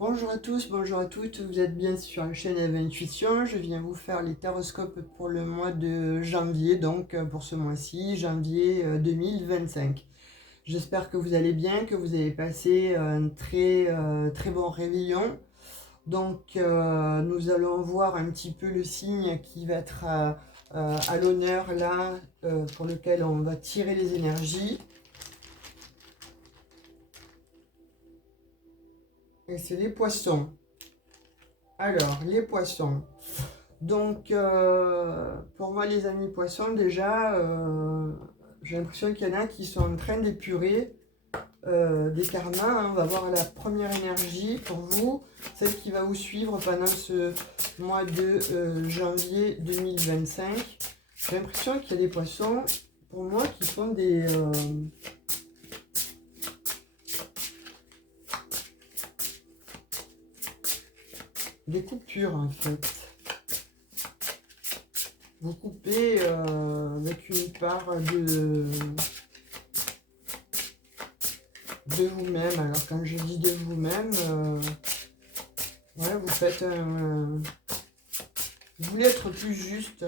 Bonjour à tous, bonjour à toutes, vous êtes bien sur la chaîne Eve Intuition. Je viens vous faire les taroscopes pour le mois de janvier, donc pour ce mois-ci, janvier 2025. J'espère que vous allez bien, que vous avez passé un très bon réveillon. Donc nous allons voir un petit peu le signe qui va être à l'honneur là, pour lequel on va tirer les énergies. Et c'est les poissons. Alors, les poissons. Donc, pour moi, les amis poissons, déjà, j'ai l'impression qu'il y en a qui sont en train d'épurer des karmas, hein. On va voir la première énergie pour vous, celle qui va vous suivre pendant ce mois de janvier 2025. J'ai l'impression qu'il y a des poissons, pour moi, qui font des coupures, en fait. Vous coupez avec une part de vous-même. Alors quand je dis de vous-même, ouais, vous faites un... vous voulez être plus juste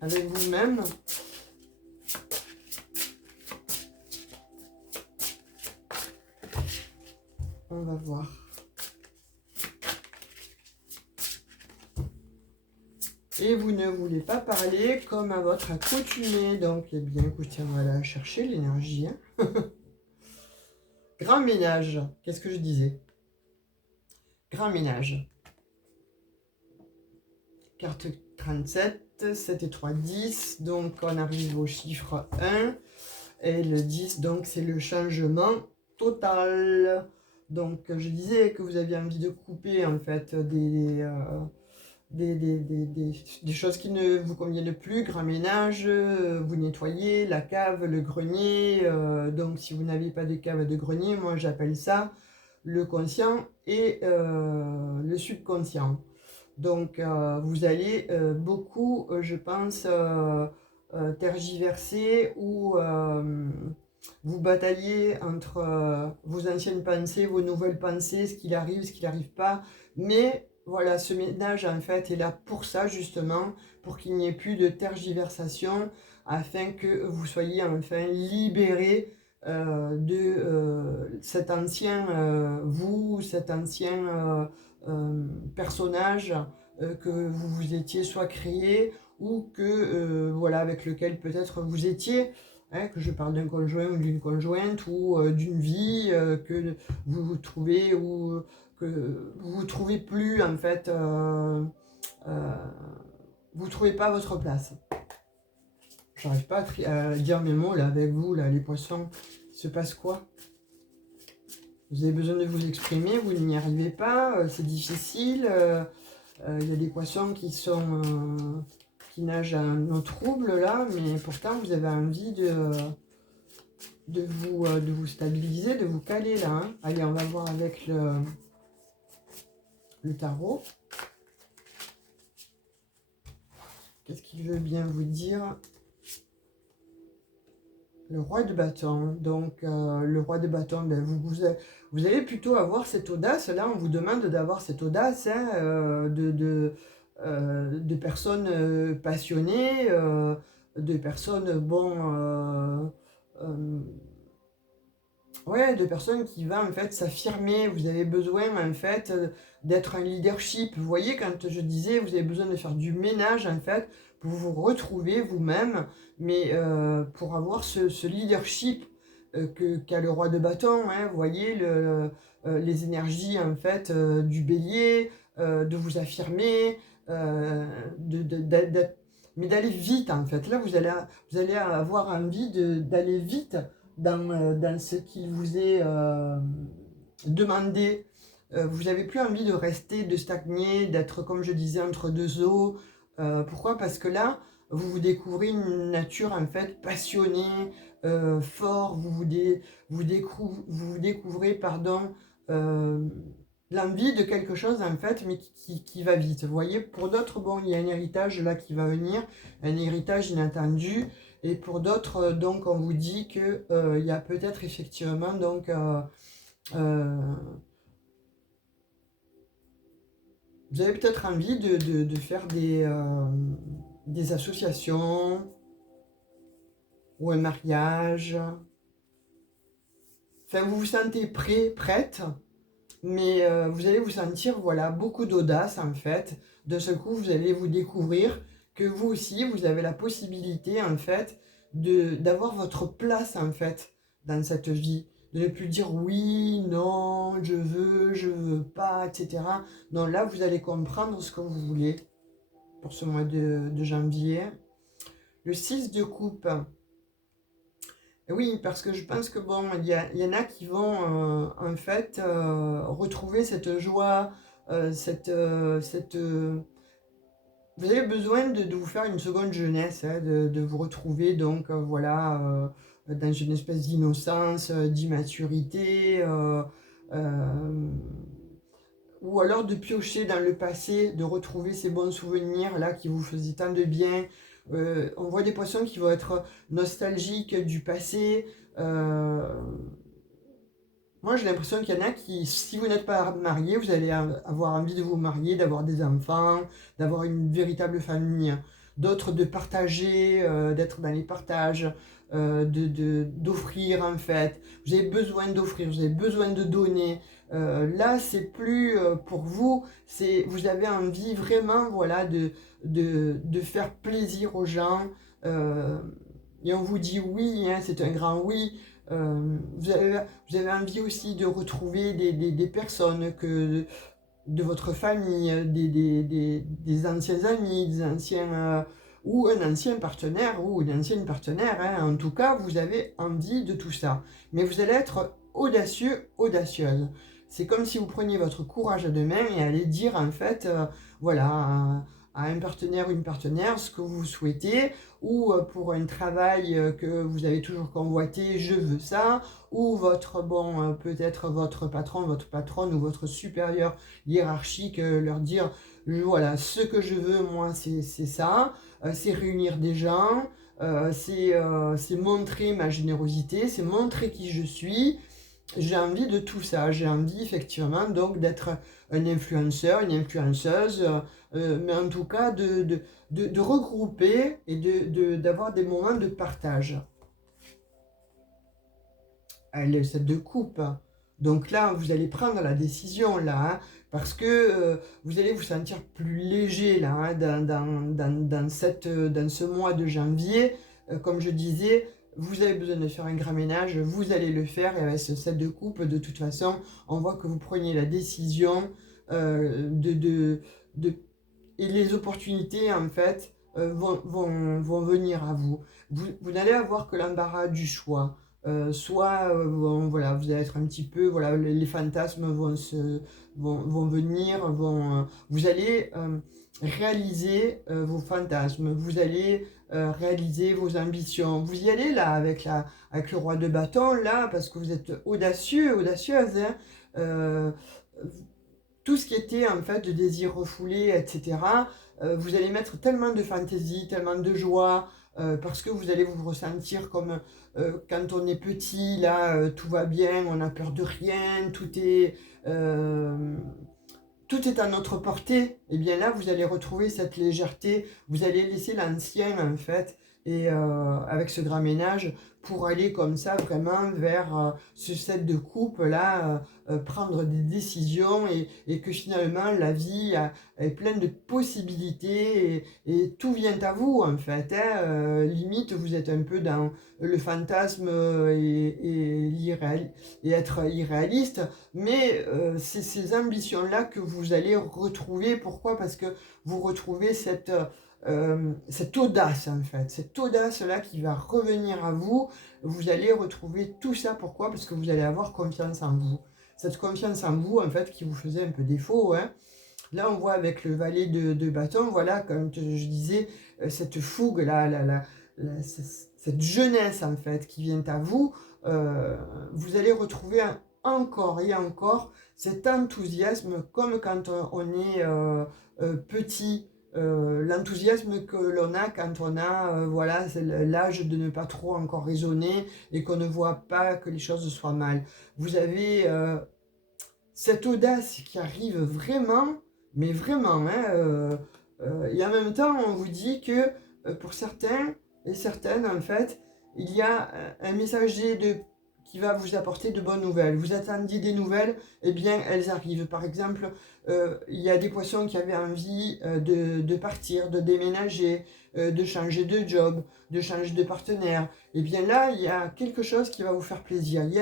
avec vous-même. On va voir. Et vous ne voulez pas parler comme à votre accoutumée. Donc, eh bien, écoutez, on va aller chercher l'énergie. Hein. Grand ménage. Qu'est-ce que je disais? Grand ménage. Carte 37, 7 et 3, 10. Donc, on arrive au chiffre 1. Et le 10, donc, c'est le changement total. Donc, je disais que vous aviez envie de couper, en fait, des choses qui ne vous conviennent plus, grand ménage, vous nettoyez la cave, le grenier. Donc, si vous n'avez pas de cave, de grenier, moi, j'appelle ça le conscient et le subconscient. Donc, vous allez beaucoup, je pense, tergiverser ou vous batailler entre vos anciennes pensées, vos nouvelles pensées, ce qu'il arrive, ce qui n'arrive pas. Mais voilà, ce ménage, en fait, est là pour ça, justement, pour qu'il n'y ait plus de tergiversation, afin que vous soyez enfin libérés de cet ancien vous, cet ancien personnage que vous vous étiez soit créé ou que voilà, avec lequel peut-être vous étiez, hein, que je parle d'un conjoint ou d'une conjointe ou d'une vie que vous vous trouvez ou que vous vous trouvez plus en fait, euh, vous trouvez pas votre place. J'arrive pas à dire mes mots là avec vous là, les poissons. Il se passe quoi? Vous avez besoin de vous exprimer, vous n'y arrivez pas, c'est difficile. Il y a des poissons qui nagent à nos troubles là, mais pourtant vous avez envie de vous stabiliser, de vous caler là. Hein. Allez, on va voir avec le tarot. Qu'est-ce qu'il veut bien vous dire? Le roi de bâton. Donc, le roi de bâton, ben, vous allez plutôt avoir cette audace. Là, on vous demande d'avoir cette audace, hein, de personnes passionnées, de personnes, bon, ouais, de personnes qui vont en fait s'affirmer. Vous avez besoin en fait d'être un leadership. Vous voyez, quand je disais, vous avez besoin de faire du ménage en fait pour vous retrouver vous-même, mais pour avoir ce leadership qu'a le roi de bâton. Hein, vous voyez les énergies en fait du bélier, de vous affirmer, mais d'aller vite en fait. Là, vous allez avoir envie d'aller vite dans ce qu'il vous est demandé. Vous n'avez plus envie de rester, de stagner, d'être, comme je disais, entre deux eaux. Pourquoi? Parce que là, vous vous découvrez une nature en fait passionnée, fort, vous découvrez, pardon, euh, l'envie de quelque chose en fait, mais qui va vite. Vous voyez, pour d'autres, bon, il y a un héritage là qui va venir, un héritage inattendu. Et pour d'autres, donc, on vous dit que il y a peut-être effectivement donc euh, Vous avez peut-être envie de faire des associations ou un mariage. Enfin, vous vous sentez prêt, prête, mais vous allez vous sentir, voilà, beaucoup d'audace en fait. De ce coup, vous allez vous découvrir que vous aussi, vous avez la possibilité en fait d'avoir votre place en fait dans cette vie. De ne plus dire oui, non, je veux pas, etc. Non, là, vous allez comprendre ce que vous voulez pour ce mois de janvier. Le 6 de coupe. Oui, parce que je pense que bon, il y en a qui vont en fait retrouver cette joie, vous avez besoin de vous faire une seconde jeunesse, hein, de vous retrouver donc voilà dans une espèce d'innocence, d'immaturité, ou alors de piocher dans le passé, de retrouver ces bons souvenirs là qui vous faisaient tant de bien. On voit des poissons qui vont être nostalgiques du passé. Euh, Moi, j'ai l'impression qu'il y en a qui, si vous n'êtes pas marié, vous allez avoir envie de vous marier, d'avoir des enfants, d'avoir une véritable famille. D'autres de partager, d'être dans les partages, d'offrir en fait. Vous avez besoin d'offrir, vous avez besoin de donner. Là, c'est plus pour vous, c'est vous avez envie vraiment, voilà, de faire plaisir aux gens. euh, et on vous dit oui, hein, c'est un grand oui. Vous avez envie aussi de retrouver des personnes de votre famille, des anciens amis, des anciens, ou un ancien partenaire ou une ancienne partenaire. Hein. En tout cas, vous avez envie de tout ça. Mais vous allez être audacieux, audacieuse. C'est comme si vous preniez votre courage à deux mains et allez dire en fait, voilà, à un partenaire ou une partenaire ce que vous souhaitez, ou pour un travail que vous avez toujours convoité, je veux ça, ou votre, bon, peut-être votre patron, votre patronne ou votre supérieur hiérarchique, leur dire, voilà, ce que je veux, moi, c'est ça, c'est réunir des gens, c'est montrer ma générosité, c'est montrer qui je suis. J'ai envie de tout ça, j'ai envie effectivement donc d'être un influenceur, une influenceuse, mais en tout cas de regrouper et d'avoir des moments de partage. Elle, cette de coupe. Donc là, vous allez prendre la décision là, hein, parce que vous allez vous sentir plus léger là, hein, dans ce mois de janvier. Comme je disais, vous avez besoin de faire un grand ménage, vous allez le faire, et avec ce set de coupe, de toute façon, on voit que vous preniez la décision de et les opportunités, en fait, vont venir à vous. Vous n'allez avoir que l'embarras du choix. Soit, bon, voilà, vous allez être un petit peu, voilà, les fantasmes vont venir, vous allez réaliser vos fantasmes, vous allez réaliser vos ambitions. Vous y allez là avec le roi de bâton, là, parce que vous êtes audacieux, audacieuse, hein. Euh, tout ce qui était en fait de désir refoulé, etc., vous allez mettre tellement de fantaisie, tellement de joie, parce que vous allez vous ressentir comme quand on est petit, là, tout va bien, on n'a peur de rien, euh, tout est à notre portée. Et bien là, vous allez retrouver cette légèreté, vous allez laisser l'ancien en fait, et avec ce grand ménage, pour aller comme ça vraiment vers ce set de coupe là, prendre des décisions et que finalement la vie est pleine de possibilités et tout vient à vous en fait. Hein. Limite, vous êtes un peu dans le fantasme et être irréaliste, mais c'est ces ambitions-là que vous allez retrouver. Pourquoi? Parce que vous retrouvez cette audace en fait, cette audace-là qui va revenir à vous. Vous allez retrouver tout ça. Pourquoi? Parce que vous allez avoir confiance en vous. Cette confiance en vous, en fait, qui vous faisait un peu défaut. Hein. Là, on voit avec le valet de bâton, voilà, comme je disais, cette fougue, cette jeunesse, en fait, qui vient à vous. Vous allez retrouver encore et encore cet enthousiasme, comme quand on est petit. L'enthousiasme que l'on a quand on a voilà, l'âge de ne pas trop encore raisonner et qu'on ne voit pas que les choses soient mal. Vous avez cette audace qui arrive vraiment, Mais vraiment, hein, et en même temps, on vous dit que pour certains et certaines, en fait, il y a un messager qui va vous apporter de bonnes nouvelles. Vous attendiez des nouvelles, eh bien, elles arrivent. Par exemple, il y a des poissons qui avaient envie de partir, de déménager, de changer de job, de changer de partenaire. Eh bien là, il y a quelque chose qui va vous faire plaisir. Il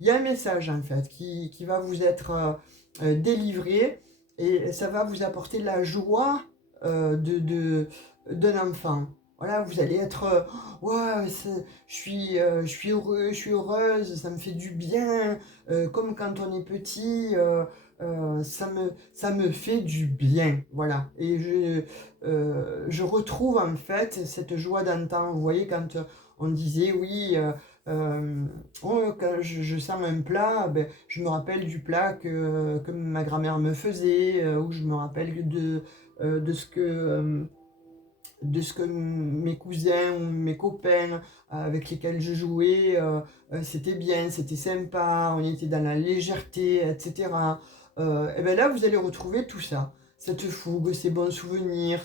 y a un message, en fait, qui va vous être délivré et ça va vous apporter la joie d'un enfant. Voilà, vous allez être, ouais, je suis heureux, je suis heureuse, ça me fait du bien, comme quand on est petit, ça me fait du bien, voilà. Et je retrouve en fait cette joie d'antan. Vous voyez, quand on disait, oui, oh, quand je sens un plat, ben, je me rappelle du plat que ma grand-mère me faisait, ou je me rappelle de ce de ce que mes cousins ou mes copains avec lesquels je jouais, c'était bien, c'était sympa, on était dans la légèreté, etc. Et bien là, vous allez retrouver tout ça, cette fougue, ces bons souvenirs,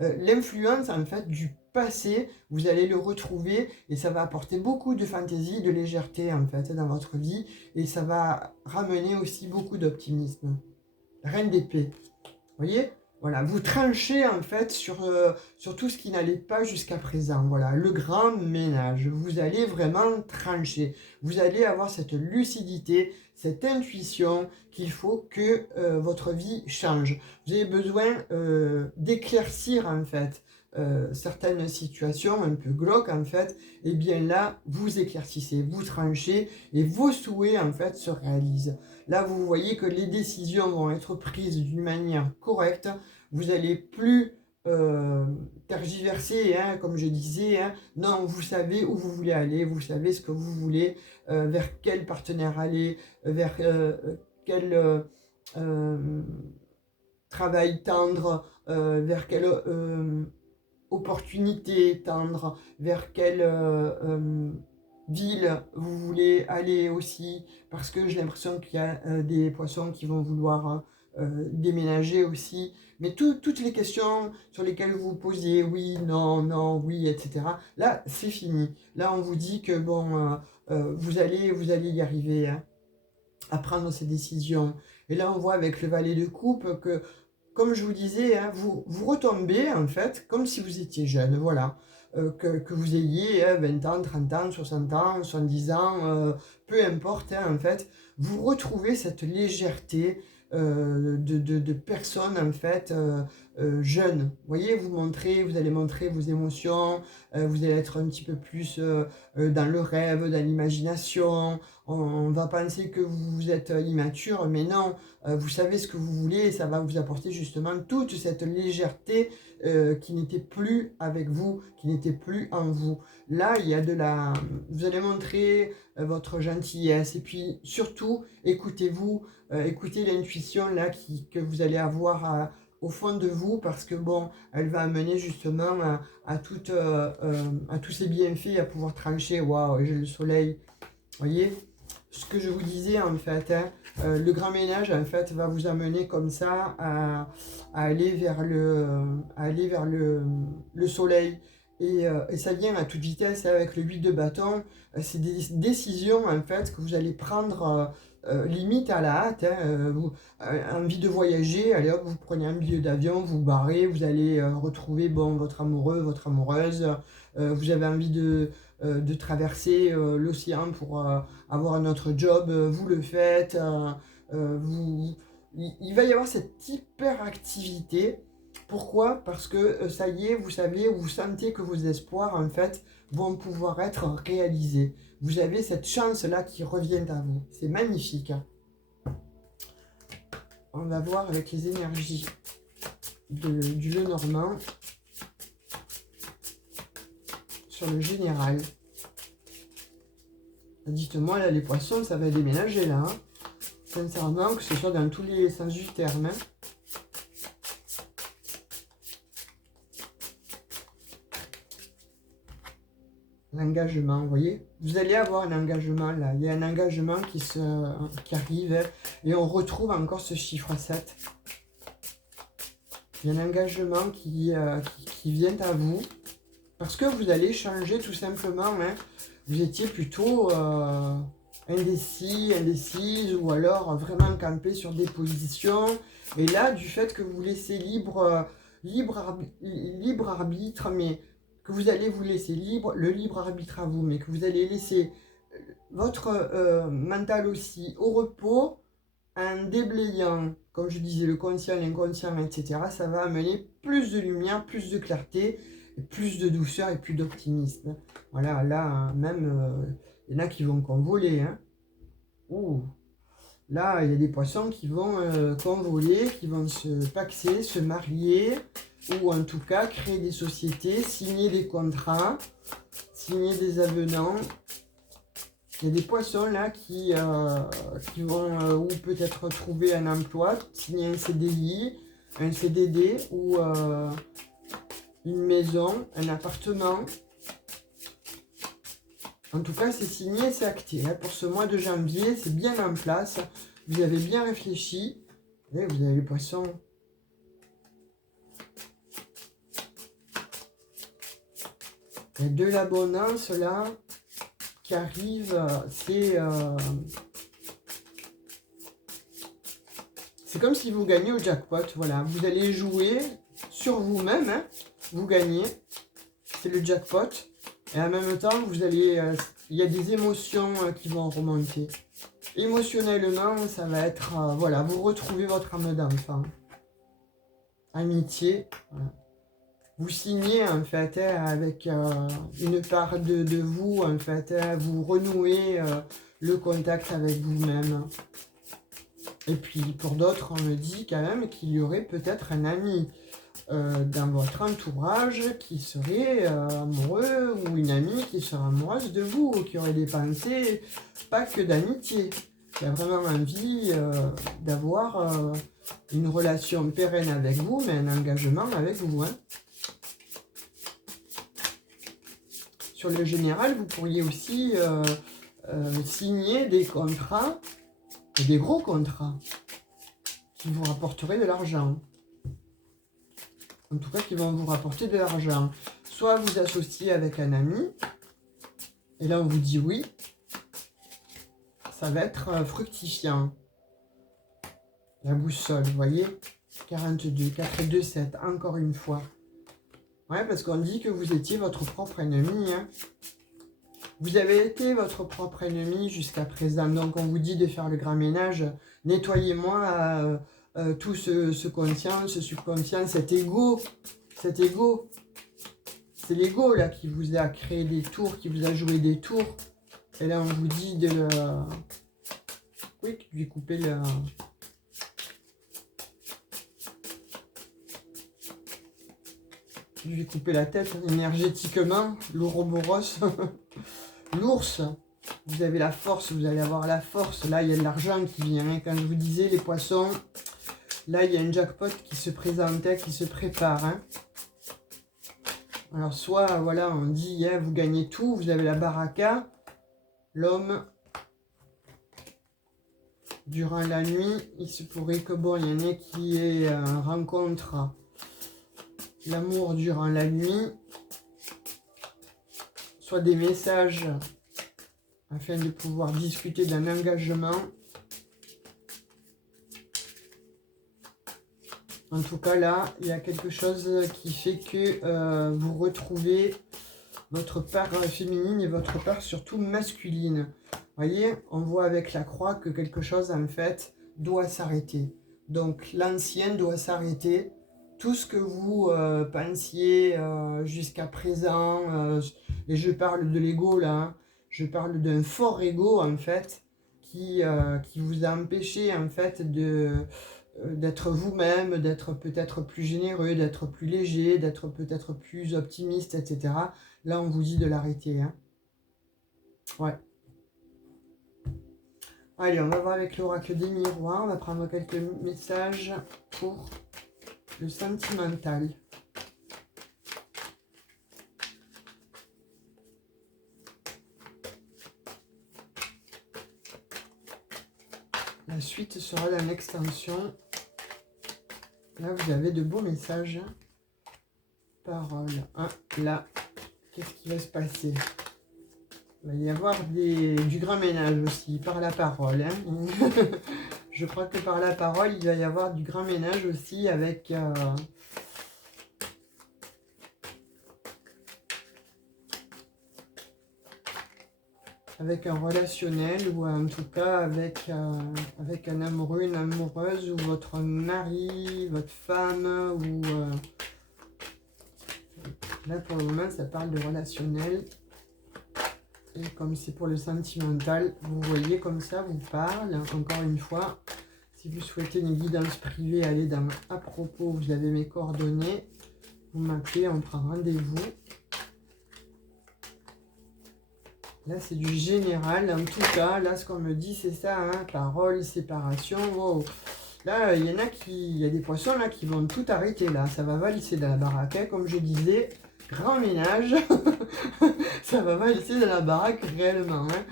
l'influence en fait du passé, vous allez le retrouver et ça va apporter beaucoup de fantaisie, de légèreté en fait dans votre vie et ça va ramener aussi beaucoup d'optimisme. Reine d'épée. Vous voyez? Voilà, vous tranchez en fait sur tout ce qui n'allait pas jusqu'à présent. Voilà, le grand ménage. Vous allez vraiment trancher. Vous allez avoir cette lucidité, cette intuition qu'il faut que votre vie change. Vous avez besoin d'éclaircir en fait certaines situations un peu glauques en fait. Et bien là, vous éclaircissez, vous tranchez et vos souhaits en fait se réalisent. Là, vous voyez que les décisions vont être prises d'une manière correcte. Vous n'allez plus tergiverser, hein, comme je disais. Hein. Non, vous savez où vous voulez aller, vous savez ce que vous voulez, vers quel partenaire aller, vers quel travail tendre, vers quelle opportunité tendre, vers quelle ville vous voulez aller aussi, parce que j'ai l'impression qu'il y a des poissons qui vont vouloir déménager aussi. Mais toutes les questions sur lesquelles vous vous posiez, oui, non, non, oui, etc. Là, c'est fini. Là, on vous dit que bon, vous allez y arriver hein, à prendre ces décisions. Et là, on voit avec le valet de coupe que, comme je vous disais, hein, vous retombez en fait comme si vous étiez jeune, voilà. Que vous ayez 20 ans, 30 ans, 60 ans, 70 ans, peu importe, hein, en fait, vous retrouvez cette légèreté de personnes, en fait, jeunes. Vous voyez, vous allez montrer vos émotions, vous allez être un petit peu plus dans le rêve, dans l'imagination. On va penser que vous êtes immature, mais non, vous savez ce que vous voulez et ça va vous apporter justement toute cette légèreté qui n'était plus avec vous, qui n'était plus en vous. Là, il y a de la... Vous allez montrer votre gentillesse et puis surtout, écoutez-vous, écoutez l'intuition là que vous allez avoir au fond de vous parce que bon, elle va amener justement à tous ces bienfaits, à pouvoir trancher. Waouh, j'ai le soleil. Voyez, ce que je vous disais en fait, hein, le grand ménage en fait va vous amener comme ça à aller vers le soleil. Et ça vient à toute vitesse hein, avec le 8 de bâton. C'est des décisions en fait que vous allez prendre limite à la hâte. Hein, envie de voyager, allez hop, vous prenez un billet d'avion, vous barrez, vous allez retrouver bon, votre amoureux, votre amoureuse. Vous avez envie de traverser l'océan pour avoir un autre job, vous le faites, il va y avoir cette hyperactivité. Pourquoi? Parce que ça y est, vous savez, vous sentez que vos espoirs, en fait, vont pouvoir être réalisés. Vous avez cette chance-là qui revient à vous. C'est magnifique. Hein. On va voir avec les énergies du Lenormand sur le général. Dites-moi, là, les poissons, ça va déménager, là. Hein. Sincèrement, que ce soit dans tous les sens du terme. Hein. L'engagement, vous voyez. Vous allez avoir un engagement, là. Il y a un engagement qui arrive. Hein, et on retrouve encore ce chiffre 7. Il y a un engagement qui vient à vous. Parce que vous allez changer tout simplement. Hein. Vous étiez plutôt indécis, indécise, ou alors vraiment campé sur des positions. Et là, du fait que vous laissez libre arbitre, mais que vous allez vous laisser le libre arbitre à vous, mais que vous allez laisser votre mental aussi au repos, en déblayant, comme je disais, le conscient, l'inconscient, etc., ça va amener plus de lumière, plus de clarté, plus de douceur et plus d'optimisme. Voilà, là, même, il y en a qui vont convoler. Hein. Ouh. Là, il y a des poissons qui vont convoler, qui vont se paxer, se marier, ou en tout cas créer des sociétés, signer des contrats, signer des avenants. Il y a des poissons là qui vont ou peut-être trouver un emploi, signer un CDI, un CDD ou une maison, un appartement. En tout cas, c'est signé, c'est acté. Hein. Pour ce mois de janvier, c'est bien en place. Vous avez bien réfléchi. Et vous avez les poissons. Il y a de l'abondance là qui arrive. C'est comme si vous gagnez au jackpot. Voilà, vous allez jouer sur vous-même. Hein. Vous gagnez. C'est le jackpot. Et en même temps, vous allez, il y a des émotions qui vont remonter. Émotionnellement, ça va être, voilà, vous retrouvez votre âme d'enfant. Amitié. Voilà. Vous signez, en fait, avec une part de vous, en fait. Vous renouez le contact avec vous-même. Et puis, pour d'autres, on me dit quand même qu'il y aurait peut-être un ami dans votre entourage qui serait amoureux, ou une amie qui serait amoureuse de vous, ou qui aurait des pensées, pas que d'amitié, qui a vraiment envie d'avoir une relation pérenne avec vous, mais un engagement avec vous. Hein. Sur le général, vous pourriez aussi signer des contrats, des gros contrats, qui vous rapporteraient de l'argent. En tout cas, qui vont vous rapporter de l'argent. Soit vous associez avec un ami, et là on vous dit oui, ça va être fructifiant. La boussole, vous voyez, 42, 4 et 2, 7, encore une fois. Ouais, parce qu'on dit que vous étiez votre propre ennemi. Hein. Vous avez été votre propre ennemi jusqu'à présent, donc on vous dit de faire le grand ménage. Nettoyez-moi tout ce conscient, ce subconscient, cet ego. Cet ego. C'est l'ego là qui vous a créé des tours, qui vous a joué des tours. Et là on vous dit de le... Oui, de lui couper le... Je vais couper la tête énergétiquement, l'ouroboros, l'ours, vous avez la force, vous allez avoir la force, là il y a de l'argent qui vient, hein. Quand je vous disais les poissons, là il y a un jackpot qui se présentait, qui se prépare. Hein. Alors soit, voilà, on dit, hein, vous gagnez tout, vous avez la baraka, l'homme, durant la nuit, il se pourrait que bon, il y en ait qui aient rencontre l'amour durant la nuit, soit des messages afin de pouvoir discuter d'un engagement. En tout cas là, il y a quelque chose qui fait que vous retrouvez votre part féminine et votre part surtout masculine. Vous voyez, on voit avec la croix que quelque chose en fait doit s'arrêter. Donc l'ancien doit s'arrêter. Tout ce que vous pensiez jusqu'à présent, et je parle de l'ego là, hein, je parle d'un fort ego en fait, qui vous a empêché en fait d'être vous-même, d'être peut-être plus généreux, d'être plus léger, d'être peut-être plus optimiste, etc. Là, on vous dit de l'arrêter. Hein. Ouais. Allez, on va voir avec l'oracle des miroirs. On va prendre quelques messages pour le sentimental. La suite sera dans l'extension. Là, vous avez de beaux messages. Parole. Hein, là, qu'est-ce qui va se passer? Il va y avoir du grand ménage aussi, par la parole. Hein. Je crois que par la parole, il va y avoir du grand ménage aussi avec... avec un relationnel ou en tout cas avec, avec un amoureux, une amoureuse ou votre mari, votre femme ou... là pour le moment ça parle de relationnel et comme c'est pour le sentimental, vous voyez comme ça vous parle, encore une fois, si vous souhaitez une guidance privée, allez dans à propos, vous avez mes coordonnées, vous m'appelez, on prend rendez-vous. Là, c'est du général. En tout cas, là, ce qu'on me dit, c'est ça. Hein, parole, séparation. Wow. Là, il y en a qui... Il y a des poissons, là, qui vont tout arrêter, là. Ça va valisser dans la baraque. Hein, comme je disais, grand ménage. Ça va valisser dans la baraque, réellement. Hein.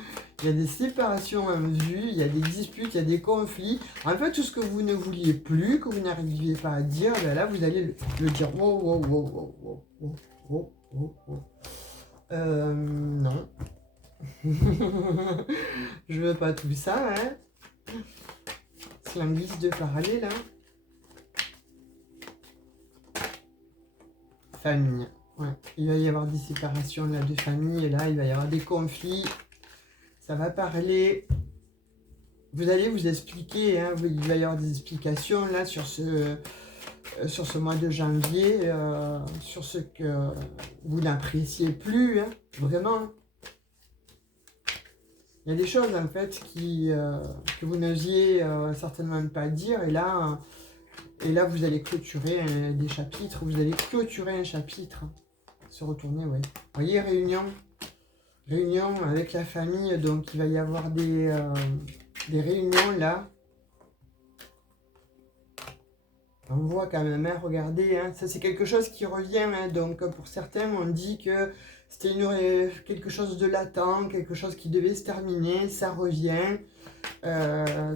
Il y a des séparations en vue. Il y a des disputes, il y a des conflits. En fait, tout ce que vous ne vouliez plus, que vous n'arriviez pas à dire, ben là, vous allez le dire. Wow, wow, wow, wow, wow, wow, wow, wow, wow. Non. Je veux pas tout ça, hein. C'est un glisse de parler, là. Famille. Ouais. Il va y avoir des séparations, là, de famille. Et là, il va y avoir des conflits. Ça va parler. Vous allez vous expliquer, hein. Il va y avoir des explications, là, sur ce mois de janvier. Sur ce que vous n'appréciez plus, hein. Vraiment. Il y a des choses, en fait, que vous n'osiez certainement pas dire. Et là, vous allez clôturer des chapitres. Vous allez clôturer un chapitre. Se retourner, oui. Vous voyez, réunion. Réunion avec la famille. Donc, il va y avoir des réunions, là. On voit quand même, hein, regardez. Hein, ça, c'est quelque chose qui revient. Hein, donc, pour certains, on dit que... c'était quelque chose de latent, quelque chose qui devait se terminer, ça revient.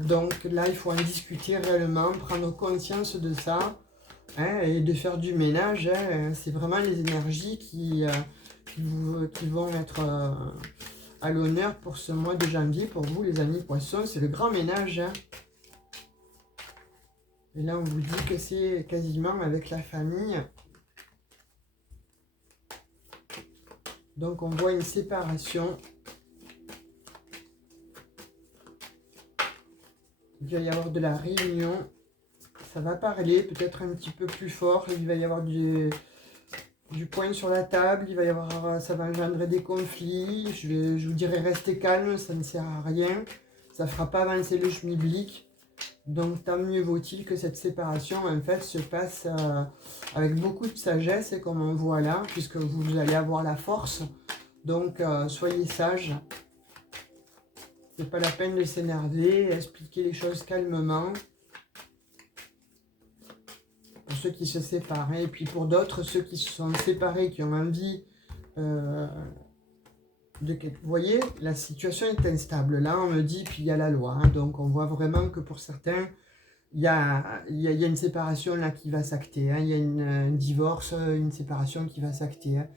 Donc là, il faut en discuter réellement, prendre conscience de ça, hein, et de faire du ménage. Hein. C'est vraiment les énergies qui vont être à l'honneur pour ce mois de janvier. Pour vous, les amis poissons, c'est le grand ménage. Hein. Et là, on vous dit que c'est quasiment avec la famille. Donc, on voit une séparation. Il va y avoir de la réunion. Ça va parler peut-être un petit peu plus fort. Il va y avoir du poing sur la table. Il va y avoir, ça va engendrer des conflits. Je vous dirais restez calme, ça ne sert à rien. Ça ne fera pas avancer le schmilblick. Donc, tant mieux vaut-il que cette séparation, en fait, se passe avec beaucoup de sagesse, comme on voit là, puisque vous allez avoir la force. Donc, soyez sages. C'est pas la peine de s'énerver, expliquer les choses calmement. Pour ceux qui se séparent. Et puis pour d'autres, ceux qui se sont séparés, qui ont envie de... Vous voyez, la situation est instable. Là, on me dit, puis il y a la loi. Hein, donc, on voit vraiment que pour certains, il y a une séparation là qui va s'acter. Hein, il y a un divorce, une séparation qui va s'acter. Hein.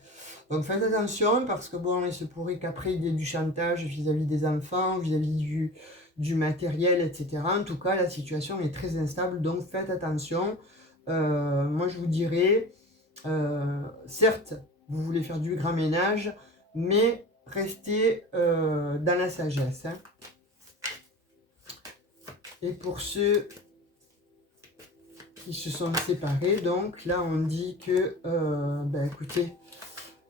Donc, faites attention parce que, bon, il se pourrait qu'après, il y ait du chantage vis-à-vis des enfants, vis-à-vis du matériel, etc. En tout cas, la situation est très instable. Donc, faites attention. Moi, je vous dirais, certes, vous voulez faire du grand ménage, mais restez dans la sagesse. Hein. Et pour ceux qui se sont séparés, donc là, on dit que, ben, écoutez,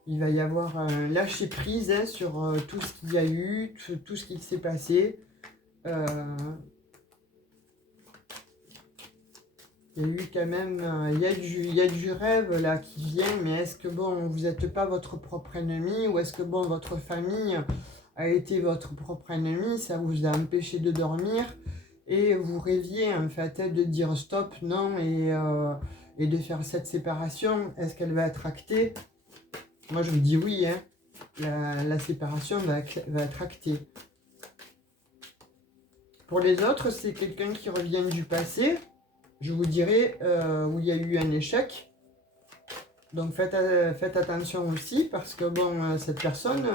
il va y avoir un lâcher prise hein, sur tout ce qu'il y a eu, tout ce qui s'est passé. Il y a eu quand même, il y a du rêve là qui vient, mais est-ce que bon, vous n'êtes pas votre propre ennemi ou est-ce que bon, votre famille a été votre propre ennemi, ça vous a empêché de dormir et vous rêviez en fait de dire stop, non et de faire cette séparation, est-ce qu'elle va être actée? Moi je vous dis oui, hein, la séparation va être actée. Pour les autres, c'est quelqu'un qui revient du passé. je vous dirais où il y a eu un échec. Donc faites attention aussi, parce que bon, cette personne,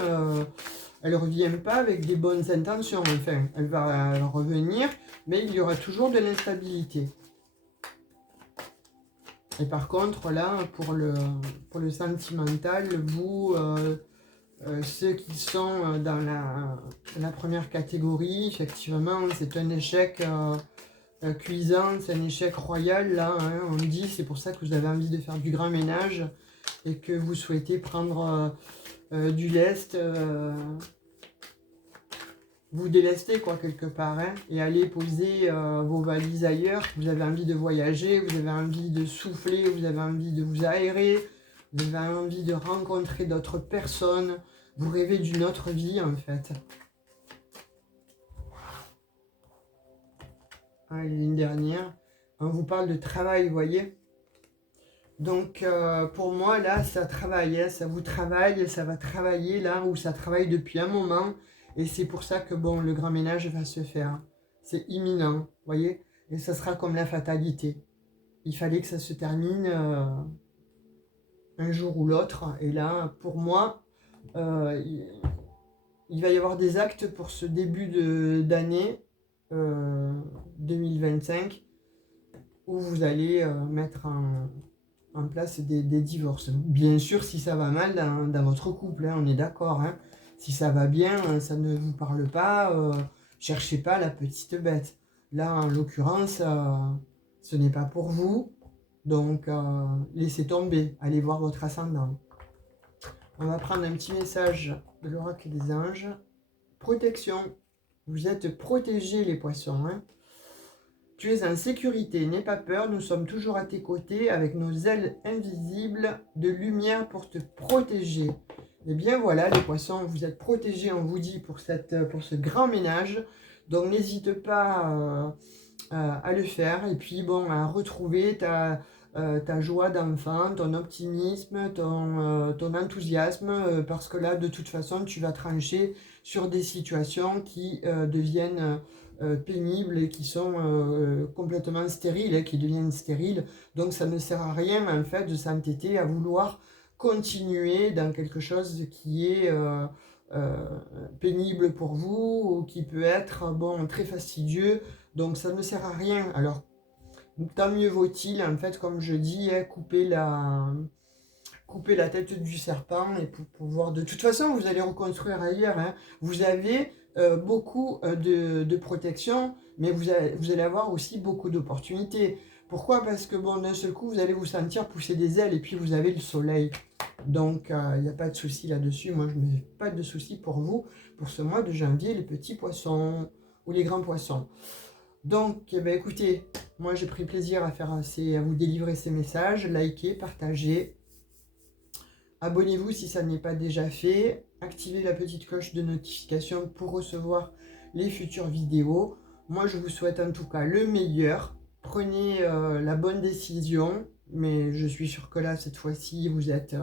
elle ne revient pas avec des bonnes intentions. Enfin, elle va revenir, mais il y aura toujours de l'instabilité. Et par contre, là, pour le sentimental, vous, ceux qui sont dans la première catégorie, effectivement, c'est un échec cuisant, c'est un échec royal, là, hein, on dit, c'est pour ça que vous avez envie de faire du grand ménage et que vous souhaitez prendre du lest, vous délester, quoi, quelque part, hein, et aller poser vos valises ailleurs. Vous avez envie de voyager, vous avez envie de souffler, vous avez envie de vous aérer, vous avez envie de rencontrer d'autres personnes, vous rêvez d'une autre vie, en fait. Allez, une dernière. On vous parle de travail, vous voyez. Donc, pour moi, là, ça travaille, hein, ça vous travaille, ça va travailler là où ça travaille depuis un moment. Et c'est pour ça que, bon, le grand ménage va se faire. C'est imminent, vous voyez. Et ça sera comme la fatalité. Il fallait que ça se termine un jour ou l'autre. Et là, pour moi, il va y avoir des actes pour ce début d'année 2025 où vous allez mettre en place des divorces. Bien sûr, si ça va mal dans votre couple, hein, on est d'accord. Hein. Si ça va bien, ça ne vous parle pas, cherchez pas la petite bête. Là, en l'occurrence, ce n'est pas pour vous, donc laissez tomber, allez voir votre ascendant. On va prendre un petit message de l'oracle des anges. Protection, vous êtes protégés les poissons. Hein. Tu es en sécurité, n'aie pas peur, nous sommes toujours à tes côtés avec nos ailes invisibles de lumière pour te protéger. Et bien voilà les poissons, vous êtes protégés, on vous dit, pour ce grand ménage. Donc n'hésite pas à le faire et puis bon, à retrouver ta joie d'enfant, ton optimisme, ton enthousiasme, parce que là de toute façon tu vas trancher sur des situations qui deviennent pénibles et qui sont complètement stériles, hein, qui deviennent stériles. Donc ça ne sert à rien en fait de s'entêter à vouloir continuer dans quelque chose qui est pénible pour vous ou qui peut être bon, très fastidieux. Donc ça ne sert à rien. Alors tant mieux vaut-il en fait, comme je dis, hein, couper la tête du serpent et pour pouvoir... De toute façon, vous allez reconstruire ailleurs. Hein. Vous avez beaucoup de protection, mais vous allez avoir aussi beaucoup d'opportunités. Pourquoi? Parce que bon, d'un seul coup, vous allez vous sentir pousser des ailes et puis vous avez le soleil. Donc, il n'y a pas de souci là-dessus. Moi, je ne me fais pas de souci pour vous, pour ce mois de janvier, les petits poissons ou les grands poissons. Donc, eh bien, écoutez, moi, j'ai pris plaisir à vous délivrer ces messages. Likez, partagez. Abonnez-vous si ça n'est pas déjà fait. Activez la petite cloche de notification pour recevoir les futures vidéos. Moi, je vous souhaite en tout cas le meilleur. Prenez la bonne décision. Mais je suis sûr que là, cette fois-ci, vous êtes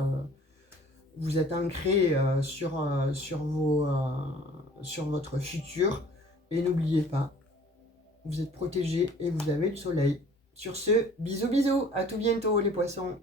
ancré sur votre futur. Et n'oubliez pas, vous êtes protégé et vous avez le soleil. Sur ce, bisous bisous, à tout bientôt les poissons.